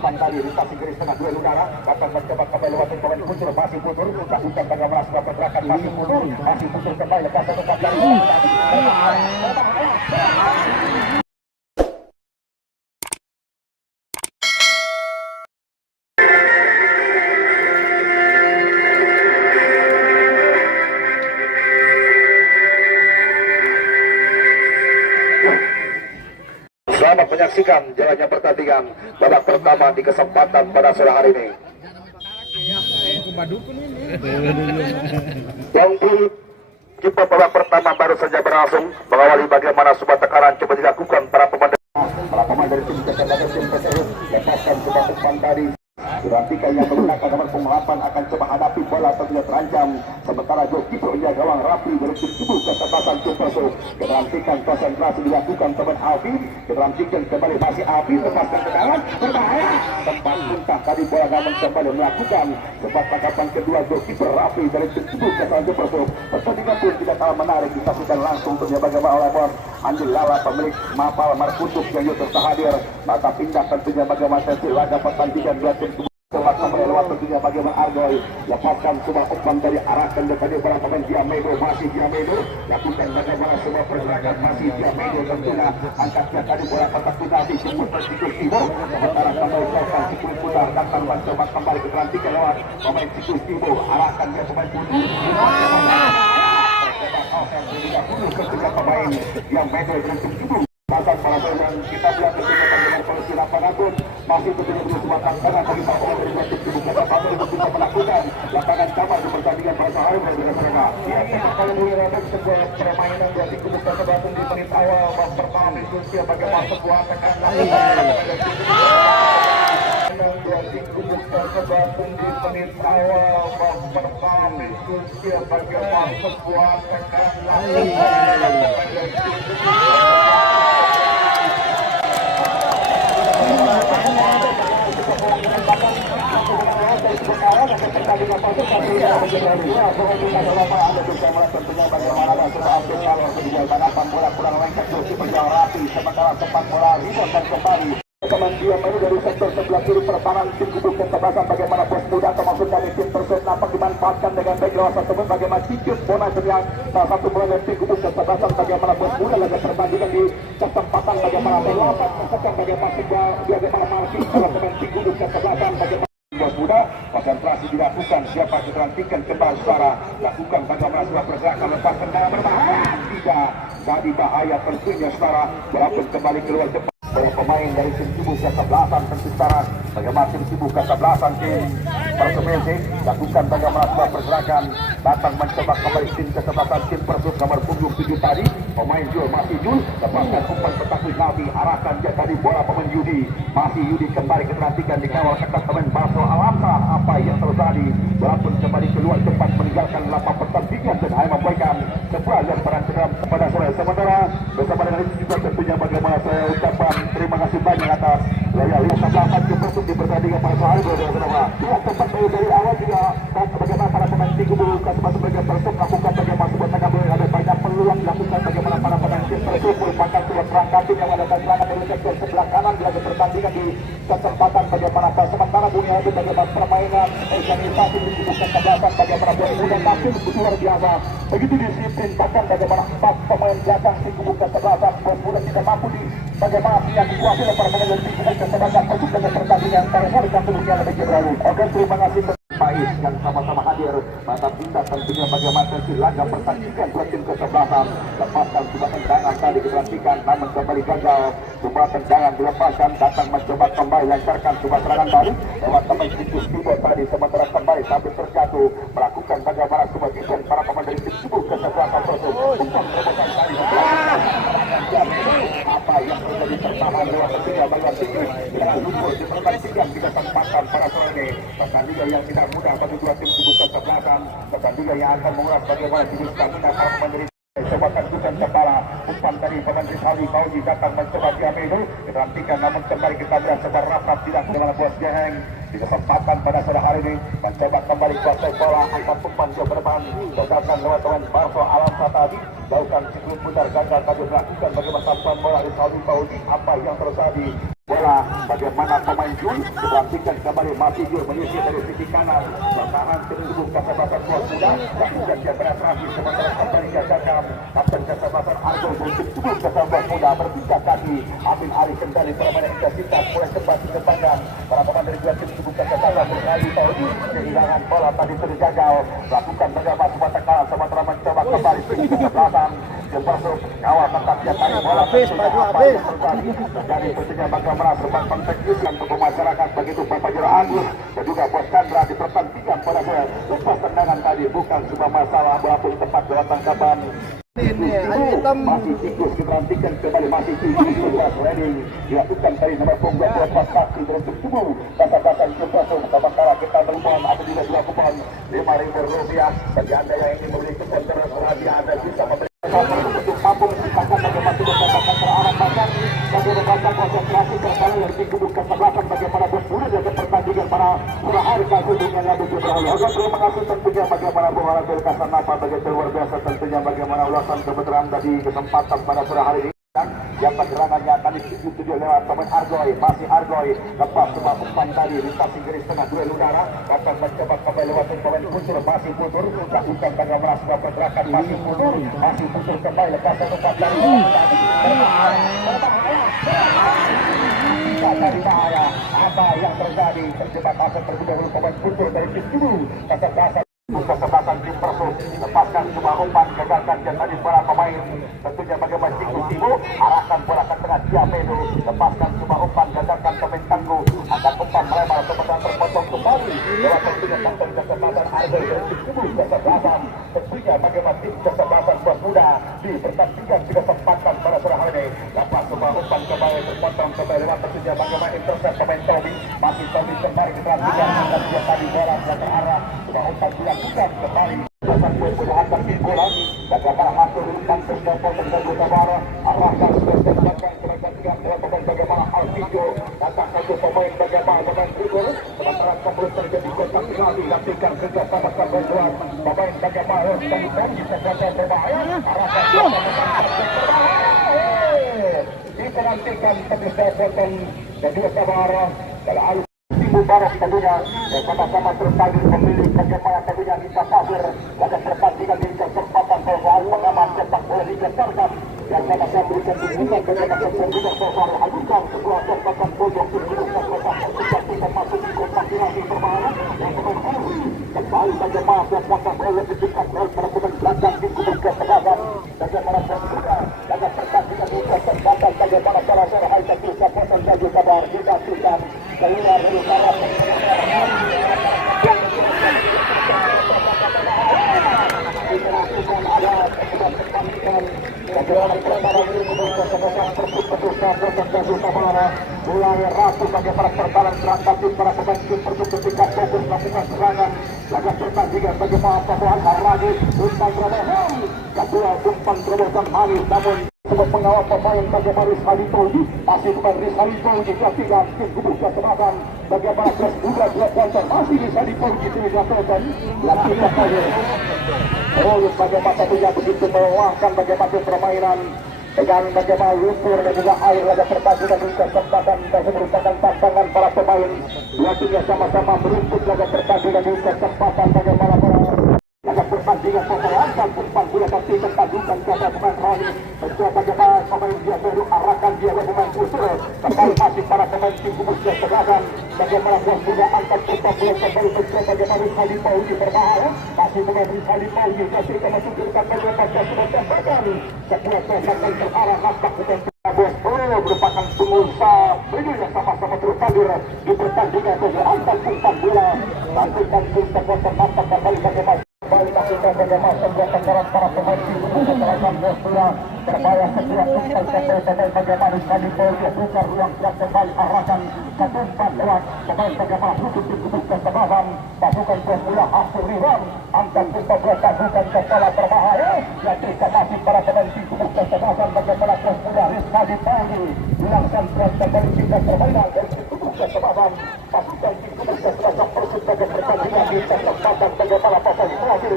Tadi lintas garis tengah duel udara akan mencoba kembali lewat pemain putur masih putur lakukan bagaimana sudah pergerakan masih putur kembali lepas satu kali Selamat menyaksikan jalannya pertandingan babak pertama di kesempatan pada sore hari ini. Yang di jumpa babak pertama baru saja berlangsung, mengawali bagaimana sebuah tekanan coba dilakukan para pemain dari tim kesehatan tim tersebut lepaskan sebuah umpan tadi. Diperhatikan yang menggunakan nomor 8 akan coba hadapi bola tentunya terancam. Sementara goalkeeper ia gawang rapi dari tim tubuh kesebelasan tim tersebut. Diperhatikan konsentrasi dilakukan teman Alvin. Diperhatikan kembali masih Alvin lepaskan ke dalam berbahaya. Tempat muntah tadi bola namun kembali melakukan sebuah tangkapan kedua goalkeeper rapi dari tim tubuh kesebelasan tim tersebut. Pertandingan pun tidak kalah menarik disaksikan langsung tentunya bagaimana oleh Bos Andi Lala pemilik Mapal Markutuk yang juga terhadir. Maka pindah tentunya bagaimana sesi laga pertandingan dua tim Coba kembali lewat tentunya bagaimana Argoy lepaskan semua umpan dari arahkan depannya para pemain Diamedo masih Diamedo lakukan bagaimana semua pergerakan masih Diamedo tentunya angkatnya tadi bola kotak penalti timur Sikus Timur sementara kembali ke Sikus putar datang mencoba kembali ke perantikan lewat pemain Sikus Timur arahkan dia pemain putih ketika pemain Diamedo dan Timur pasang para pemain kita lihat dengan polisi lapangan pun masih betul-betul bersemangat karena bagi Pak Owen dari tim tubuh kota Pasir untuk bisa melakukan lapangan sama di pertandingan pada hari ini dengan mereka. Ini kalau melihat sebuah permainan dari tim tubuh kota Pasir di menit awal babak pertama itu siapa bagaimana sebuah tekanan dari tim tubuh kota Pasir di menit awal babak pertama itu siapa bagaimana sebuah tekanan teman dia baru dari sektor sebelah kiri pertahanan tim kubu kesebelasan bagaimana bos muda termasuk dari tim tersebut nampak dimanfaatkan dengan back lewat tersebut bagaimana Cicut Bonas yang salah satu pemain tim kubu kesebelasan bagaimana bos muda laga pertandingan di kesempatan bagaimana melawan menekan bagaimana marking para pemain tim kubu kesebelasan bagaimana bos muda konsentrasi dilakukan siapa diterantikan kembali suara lakukan bagaimana sudah pergerakan lepas tendangan berbahaya tidak tadi bahaya tentunya suara walaupun kembali keluar cepat oleh pemain dari tim tubuh kesebelasan tentu secara bagaimana tim tubuh kesebelasan tim Persebaya lakukan bagaimana sebuah pergerakan datang mencoba kembali tim kesebelasan tim Persib nomor punggung 7 tadi pemain Jul masih Jul lepaskan umpan petakut Nabi arahkan dia tadi bola pemain Yudi masih Yudi kembali keterhatikan dikawal ketat pemain Barso Alamsa apa yang terjadi walaupun kembali keluar cepat meninggalkan lapang pertandingan dan hanya memberikan sebuah lemparan ceram kepada sore sementara bersama dengan itu juga tentunya bagaimana saya ucapkan terima kasih banyak atas loyalitas belakang ke Persib di pertandingan pada hari bersama ya tempat dari awal juga bagaimana para pemain di kubu Kasubah sebagai Persib lakukan bagaimana sebuah tengah ada banyak peluang dilakukan bagaimana para pemain tim Persib merupakan sebuah perangkat yang melakukan serangan dari sektor sebelah kanan di laga pertandingan di kesempatan bagaimana sementara dunia itu bagaimana permainan organisasi di kubu kesebelasan bagaimana buat muda tapi luar biasa begitu disiplin bahkan bagaimana 4 pemain belakang di kubu kesebelasan buat muda tidak mampu di bagaimana pihak dikuasai oleh para pemain di kubu kesebelasan Persib dengan pertandingan pada hari Sabtu lebih berlalu. Oke terima kasih Pais yang sama-sama hadir mata pindah tentunya bagaimana tensi laga pertandingan dua tim kesebelasan lepaskan sebuah tendangan tadi diperhatikan namun kembali gagal sebuah tendangan dilepaskan datang mencoba kembali lancarkan sebuah serangan balik lewat pemain Sikus Timur tadi sementara kembali sampai terjatuh melakukan bagaimana sebuah defense para pemain dari tim tubuh kesebelasan tersebut untuk menemukan tadi apa yang terjadi tertahan lewat tentunya bagian tinggi dengan lumpur di pertandingan di kesempatan para sore ini pertandingan yang tidak mudah bagi dua tim tubuh kesebelasan pertandingan yang akan menguras bagaimana jenis stamina para pemain cobakan bukan kepala umpan dari pemain Rizali Fauzi datang mencoba Diamedo diperhatikan namun kembali kita melihat sebar rapat tidak bagaimana bos Geheng di kesempatan pada sore hari ini mencoba kembali kuasai bola angkat umpan ke depan gagalkan lewat teman Barso Alamsa tadi lakukan siklus putar gagal tadi melakukan bagaimana sampan bola Rizali Fauzi apa yang terjadi bola bagaimana pemain Jul dilantikkan kembali masih Jul menyisir dari sisi kanan bertahan terhubung Kasablanca kuat muda dan juga dia penetrasi sementara kembali gagalkan kapten Kasablanca Argo untuk tubuh Kasablanca muda berpijak kaki ambil alih kendali permainan intensitas mulai cepat dikembangkan para pemain dari dua tim tubuh Kasablanca berkali tahun ini kehilangan bola tadi terjagal lakukan bagaimana Sumatera kalah sementara mencoba kembali ke kesebelasan Jembersuk kawal tetap dia tarik bola terjadi tentunya bagaimana berbang kontekniskan untuk masyarakat begitu Bapak Jero Agus dan juga Bos Chandra di pertandingan pada bola lepas tendangan tadi bukan sebuah masalah walaupun tepat dalam tangkapan masih tikus diperhentikan kembali masih tikus sebuah sliding dilakukan dari nomor punggung 24 kaki beruntuk tubuh kata-kata Jembersuk sementara kita berumpan atau juga dilakukan Rp5.000 bagi anda yang ingin membeli kupon terserah anda bisa membeli untuk mampu menciptakan bagaimana tubuh katakan terarah bahkan bagi membaca konsentrasi terkala yang dikubur kesebelasan bagaimana bersuruh jaga pertandingan para hari kasus dengan Nabi Jibril. Terima kasih tentunya bagaimana Bung Alabel Kasanapa begitu luar biasa tentunya bagaimana ulasan kebetulan tadi kesempatan pada sore hari ini. Yang pergerangannya tadi tujuh lewat pemain Argoy, masih Argoy lepas sebuah umpan tadi lintas garis tengah duel udara akan mencoba kembali lewat pemain Putur masih Putur lakukan bagaimana sebuah pergerakan masih Putur kembali lepas umpan dari dari bahaya apa yang terjadi terjebak asal terbuka oleh pemain Putur dari tim dulu kasar kesempatan tim Persib lepaskan sebuah umpan gagalkan dan tadi bola pemain tentunya bagaimana Tiku arahkan bola ke tengah Diamedo lepaskan sebuah umpan gagalkan pemain Tangguh akan umpan melebar sementara terpotong kembali lewat tentunya kapten kesempatan Argo dan Tiku kesebelasan tentunya bagaimana tim kesebelasan buat muda di pertandingan kesempatan pada sore hari ini lepas sebuah umpan kembali terpotong kembali lewat tentunya bagaimana intercept pemain Tobi masih Tobi kembali ke pertandingan dan dia tadi bola terarah sebuah umpan dilakukan kembali dasar perubahan bola bagaimana hasil umpan terdapat terdapat Tabara arahkan terdapat pertandingan melakukan bagaimana Alfijo datang satu pemain bagaimana pemain Trigol sementara sebelum terjadi kontak final digantikan kerjasama bantuan pemain bagaimana dan bisa berbahaya arahkan diperhentikan pemirsa potong dan juga Tabara kalau alus Mubarak tentunya yang sama-sama terpadu memilih bagaimana tentunya kita kafir pada pertandingan di kesempatan soal pengamat sepak bola Liga Terkam yang sama-sama berikan dukungan kepada pertandingan soal ajukan sebuah tembakan pojok untuk kesempatan kita masuk di kotak finasi berbahaya yang kembali bagaimana kekuatan bola lebih dekat dari perempuan belakang di kubur kesempatan bagaimana terbuka dalam pertandingan di kesempatan bagaimana para sore hari kesempatan bagi kabar kita sudah keluar dari utara mulai rapuh bagi para pertahanan serangkap tim para pemain tim Persib ketika fokus melakukan serangan laga pertandingan bagaimana pemain lagi umpan terobosan kedua umpan terobosan manis namun untuk mengawal pemain bagaimana Rizali Tauji masih bukan Rizali Tauji dilakukan tim kubur kesempatan bagaimana kelas juga dua kuartal masih Rizali Tauji dilakukan lakukan saja terus bagaimana tentunya begitu melelahkan bagaimana permainan dengan bagaimana lumpur dan juga air laga pertandingan di kesempatan tersebut merupakan pasangan para pemain dua timnya sama-sama merumput laga pertandingan di kesempatan bagaimana laga pertandingan memperlahan umpan bola tapi pertandingan kepada pemain Roni mencoba bagaimana pemain dia baru arahkan dia ke pemain Kusur kembali masih para pemain tim kubur kesebelasan bagaimana buah bola angkat umpan bola kembali mencoba bagaimana Rizali Pauji berbahaya masih pemain Rizali Pauji ketika masuk ke dekat bagaimana sebuah tembakan sebuah tembakan terarah nampak bukan Bos merupakan pengusaha beli yang sama-sama terhadir di pertandingan angkat umpan bola lanjutkan umpan bola nampak kembali bagaimana kembali lakukan bagaimana sebuah tekanan para pemain tim kesebelasan Bos bola berbahaya sebuah umpan kembali bagaimana Rizali Pauji buka ruang gerak kembali arahkan satu umpan lewat pemain bagaimana tutup tim kesebelasan pasukan Bos bola hasil rival angkat umpan bola bukan kepala berbahaya ketika masih para pemain tim kesebelasan bagaimana Bos bola Rizali Pauji hilangkan proses kembali tim permainan kesempatan pasukan tim kubur kesebelasan Persib sebagai pertandingan di kesempatan bagaimana pasal terakhir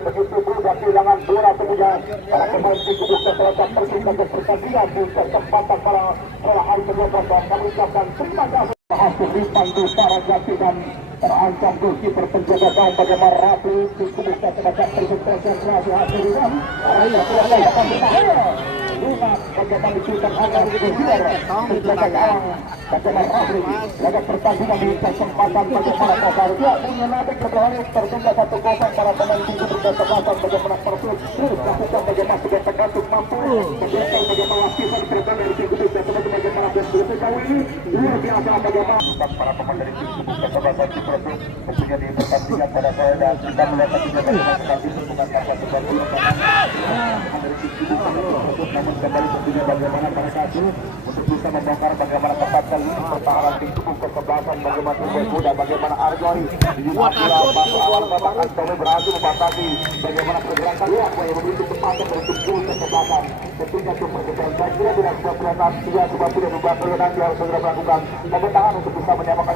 begitu mudah kehilangan bola kemudian para pemain tim kubur kesebelasan Persib sebagai pertandingan di kesempatan para hari kedua dan kami ucapkan terima kasih hasil dipandu para jati dan terancam goalkeeper penjaga gawang bagaimana Rafi tim kubur kesebelasan Persib konsentrasi hasil dan Bunga bagaimana diberikan angka berjuara penjaga gawang bagaimana Rafi laga pertandingan di kesempatan bagaimana Kasar dia punya nabi kebelahan tertunda 1-0 para pemain tim kubur kesebelasan bagaimana Persib terus lakukan bagaimana sudah tergantung mampu bagaimana bagaimana lapisan terbaik dari tim kubur kesebelasan bagaimana berhasil kali ini luar biasa bagaimana para pemain dari tim kubur kesebelasan di Persib tentunya di pertandingan pada saya dan kita melihat juga bagaimana sekali hubungan kapal sepak bola dari tim kubur kesebelasan namun kembali tentunya bagaimana mereka untuk bisa membongkar bagaimana ketat kali ini pertahanan tim kubur kesebelasan bagaimana Tugas Muda bagaimana Argoi di awal babak Antoni berhasil membatasi bagaimana pergerakan yang begitu cepat dari tim kubur kesebelasan tentunya super kesebelasan saya kira tidak sebuah perhatian dia sebab tidak membuat perhatian dia harus segera melakukan pembentangan untuk bisa menyamakan